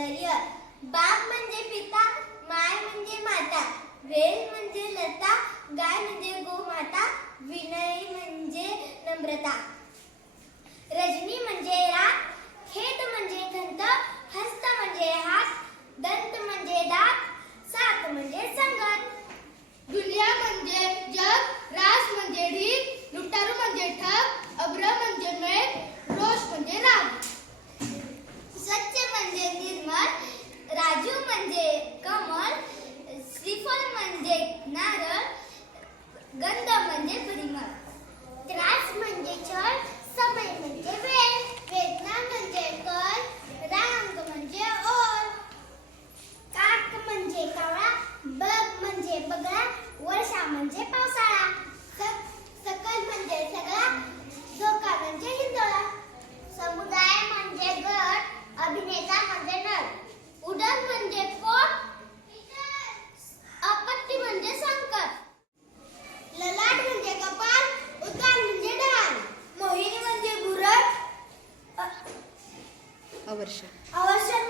सौंदर्य. बाप म्हणजे पिता, माय म्हणजे माता, वेल म्हणजे लता, गाय म्हणजे गोमाता, विनय म्हणजे नम्रता. रजनी म्हणजे रात, खेत म्हणजे खंत, हस्त म्हणजे हात, दंत म्हणजे दात, सात म्हणजे संगत. दुनिया म्हणजे जग, रास म्हणजे ढीग, लुटारू म्हणजे ठग, अभ्र म्हणजे मेघ, रोष म्हणजे राग. स्वच्छ म्हणजे निर्मळ, राजू म्हणजे कमळ, श्रीफळ म्हणजे नारळ, गंध म्हणजे परिमळ. त्रास म्हणजे छळ, समय म्हणजे वेळ, वेदना म्हणजे कळ, रांग म्हणजे ओळ. काक म्हणजे कावळा, बग म्हणजे बगळा, वर्षा म्हणजे पावसाळा, सकल म्हणजे सगळा, झोका म्हणजे हिंदोळा. समुदाय म्हणजे गट, अभिनेता म्हणजे नट, उडण म्हणजे पोट, आपत्ती म्हणजे संकट. ललाट म्हणजे कपाळ, उतार म्हणजे ढाल, मोहिनी म्हणजे बुरट, अवर्ष अवर्षण